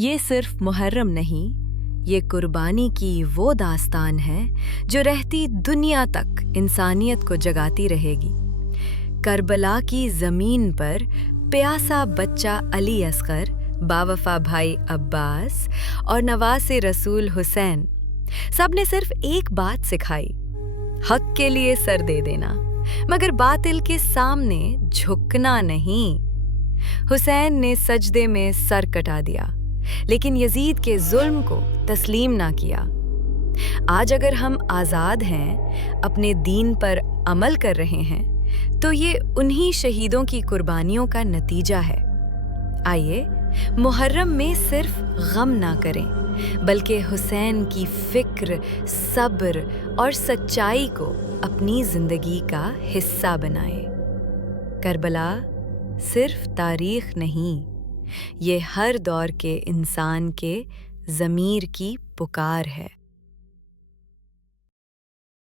یہ صرف محرم نہیں، یہ قربانی کی وہ داستان ہے جو رہتی دنیا تک انسانیت کو جگاتی رہے گی۔ کربلا کی زمین پر پیاسا بچہ علی اصغر، باوفا بھائی عباس اور نواز رسول حسین، سب نے صرف ایک بات سکھائی: حق کے لیے سر دے دینا، مگر باطل کے سامنے جھکنا نہیں۔ حسین نے سجدے میں سر کٹا دیا، لیکن یزید کے ظلم کو تسلیم نہ کیا۔ آج اگر ہم آزاد ہیں، اپنے دین پر عمل کر رہے ہیں، تو یہ انہی شہیدوں کی قربانیوں کا نتیجہ ہے۔ آئیے محرم میں صرف غم نہ کریں، بلکہ حسین کی فکر، صبر اور سچائی کو اپنی زندگی کا حصہ بنائیں۔ کربلا صرف تاریخ نہیں، یہ ہر دور کے انسان کے ضمیر کی پکار ہے۔